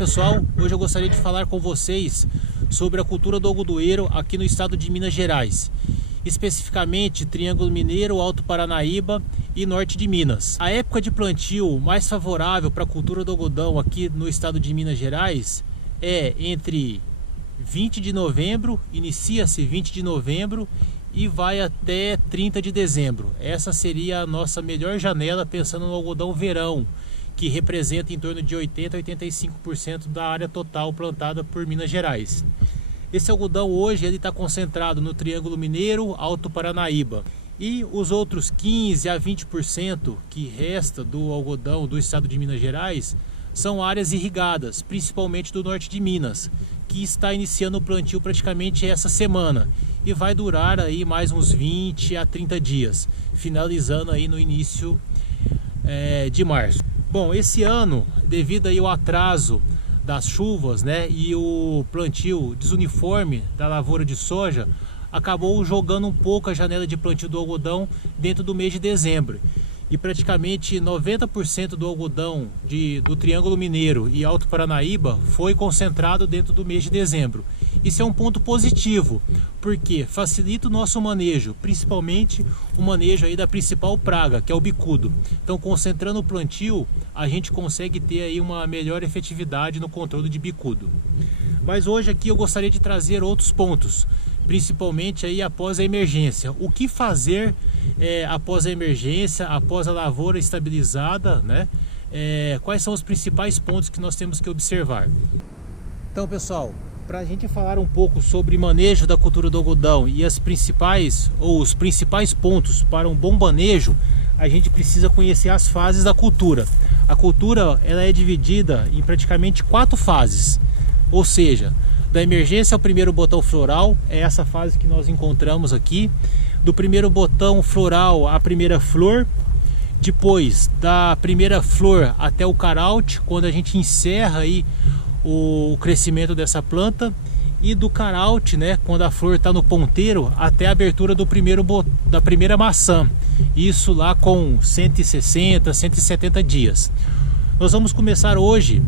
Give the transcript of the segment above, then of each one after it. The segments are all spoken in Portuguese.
Pessoal, hoje eu gostaria de falar com vocês sobre a cultura do algodoeiro aqui no estado de Minas Gerais, especificamente Triângulo Mineiro, Alto Paranaíba e Norte de Minas. A época de plantio mais favorável para a cultura do algodão aqui no estado de Minas Gerais é entre 20 de novembro, inicia-se 20 de novembro e vai até 30 de dezembro. Essa seria a nossa melhor janela pensando no algodão verão, que representa em torno de 80 a 85% da área total plantada por Minas Gerais. Esse algodão hoje ele está concentrado no Triângulo Mineiro, Alto Paranaíba. E os outros 15 a 20% que resta do algodão do estado de Minas Gerais são áreas irrigadas, principalmente do norte de Minas, que está iniciando o plantio praticamente essa semana e vai durar aí mais uns 20 a 30 dias, finalizando aí no início de março. Bom, esse ano, devido aí ao atraso das chuvas, e o plantio desuniforme da lavoura de soja, acabou jogando um pouco a janela de plantio do algodão dentro do mês de dezembro. E praticamente 90% do algodão do Triângulo Mineiro e Alto Paranaíba foi concentrado dentro do mês de dezembro. Isso é um ponto positivo, porque facilita o nosso manejo, principalmente o manejo aí da principal praga, que é o bicudo. Então, concentrando o plantio, a gente consegue ter aí uma melhor efetividade no controle de bicudo. Mas hoje aqui eu gostaria de trazer outros pontos, principalmente aí após a emergência. O que fazer após a emergência, após a lavoura estabilizada, quais são os principais pontos que nós temos que observar? Então, pessoal, para a gente falar um pouco sobre manejo da cultura do algodão e os principais pontos para um bom manejo, a gente precisa conhecer as fases da cultura. A cultura ela é dividida em praticamente 4 fases, ou seja, da emergência ao primeiro botão floral, é essa fase que nós encontramos aqui. Do primeiro botão floral à primeira flor, depois da primeira flor até o carout, quando a gente encerra aí o crescimento dessa planta, e do carout, quando a flor está no ponteiro, até a abertura da primeira maçã, isso lá com 160, 170 dias. Nós vamos começar hoje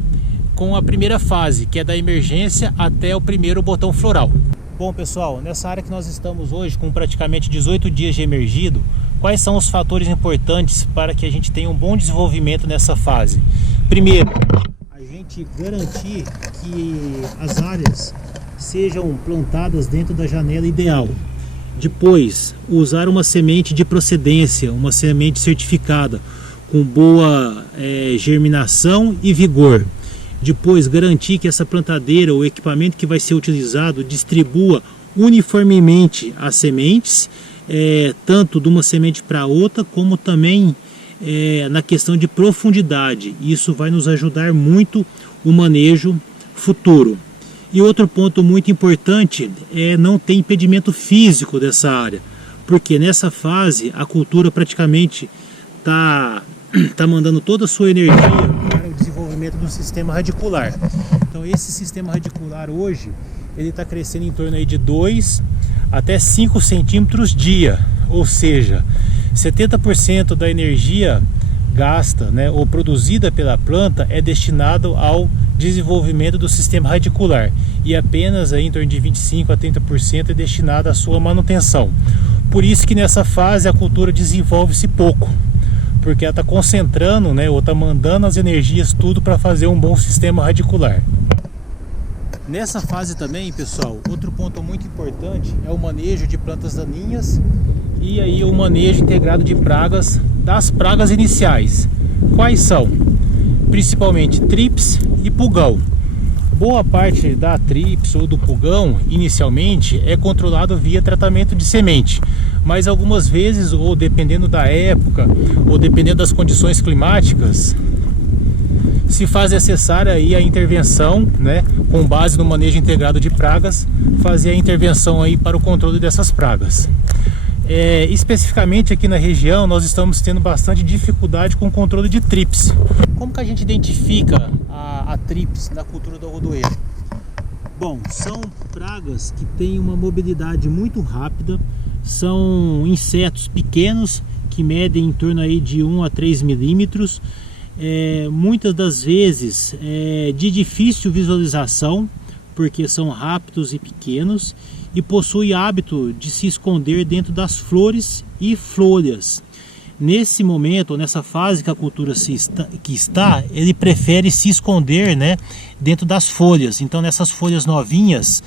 com a primeira fase, que é da emergência até o primeiro botão floral. Bom, pessoal, nessa área que nós estamos hoje, com praticamente 18 dias de emergido, quais são os fatores importantes para que a gente tenha um bom desenvolvimento nessa fase? Primeiro, a gente garantir que as áreas sejam plantadas dentro da janela ideal. Depois, usar uma semente de procedência, uma semente certificada, com boa germinação e vigor. Depois, garantir que essa plantadeira, o equipamento que vai ser utilizado, distribua uniformemente as sementes, tanto de uma semente para outra, como também na questão de profundidade. Isso vai nos ajudar muito o manejo futuro. E outro ponto muito importante é não ter impedimento físico dessa área, porque nessa fase a cultura praticamente está mandando toda a sua energia para o desenvolvimento do sistema radicular. Então esse sistema radicular hoje ele está crescendo em torno aí de 2 até 5 centímetros dia, ou seja, 70% da energia gasta, ou produzida pela planta é destinado ao desenvolvimento do sistema radicular, e apenas aí em torno de 25 a 30% é destinado à sua manutenção. Por isso que nessa fase a cultura desenvolve-se pouco, porque ela está concentrando, ou está mandando as energias tudo para fazer um bom sistema radicular. Nessa fase também, pessoal, outro ponto muito importante é o manejo de plantas daninhas e aí o manejo integrado de pragas, das pragas iniciais. Quais são? Principalmente trips e pulgão. Boa parte da trips ou do pulgão inicialmente é controlado via tratamento de semente, mas algumas vezes, ou dependendo da época, ou dependendo das condições climáticas, se faz necessária aí a intervenção, com base no manejo integrado de pragas, fazer a intervenção aí para o controle dessas pragas. Especificamente aqui na região nós estamos tendo bastante dificuldade com o controle de trips. Como que a gente identifica a trips na cultura do algodoeiro? Bom, são pragas que têm uma mobilidade muito rápida, são insetos pequenos que medem em torno aí de 1 a 3 milímetros muitas das vezes de difícil visualização, porque são rápidos e pequenos, e possui hábito de se esconder dentro das flores e folhas. Nesse momento, nessa fase que a cultura está, ele prefere se esconder, né, dentro das folhas. Então, nessas folhas novinhas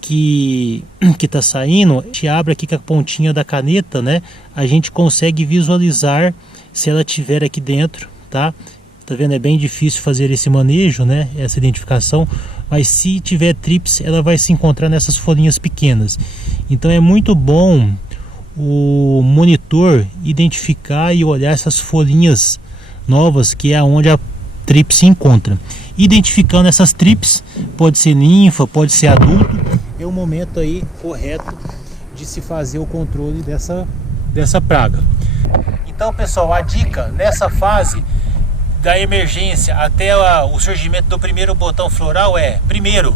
que está saindo, a gente abre aqui com a pontinha da caneta, né, a gente consegue visualizar se ela tiver aqui dentro, tá? Tá vendo? É bem difícil fazer esse manejo, né, essa identificação, mas se tiver trips, ela vai se encontrar nessas folhinhas pequenas. Então é muito bom o monitor identificar e olhar essas folhinhas novas, que é onde a trips se encontra. Identificando essas trips, pode ser ninfa, pode ser adulto, é o momento aí correto de se fazer o controle dessa praga. Então, pessoal, a dica nessa fase da emergência até o surgimento do primeiro botão floral é: primeiro,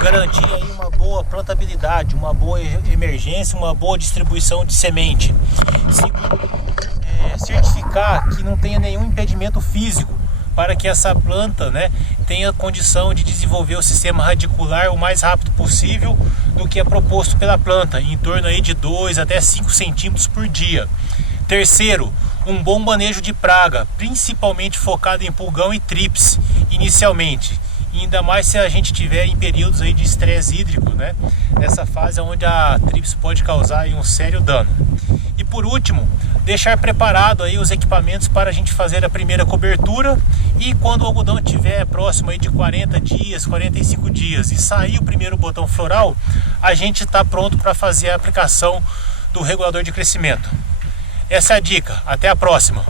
garantir aí uma boa plantabilidade, uma boa emergência, uma boa distribuição de semente. Segundo, certificar que não tenha nenhum impedimento físico para que essa planta, né, tenha condição de desenvolver o sistema radicular o mais rápido possível do que é proposto pela planta, em torno aí de 2 até 5 centímetros por dia. Terceiro, um bom manejo de praga, principalmente focado em pulgão e trips inicialmente, e ainda mais se a gente tiver em períodos aí de estresse hídrico, né? Nessa fase onde a trips pode causar aí um sério dano. E por último, deixar preparado aí os equipamentos para a gente fazer a primeira cobertura, e quando o algodão estiver próximo aí de 40 dias, 45 dias e sair o primeiro botão floral, a gente está pronto para fazer a aplicação do regulador de crescimento. Essa é a dica. Até a próxima.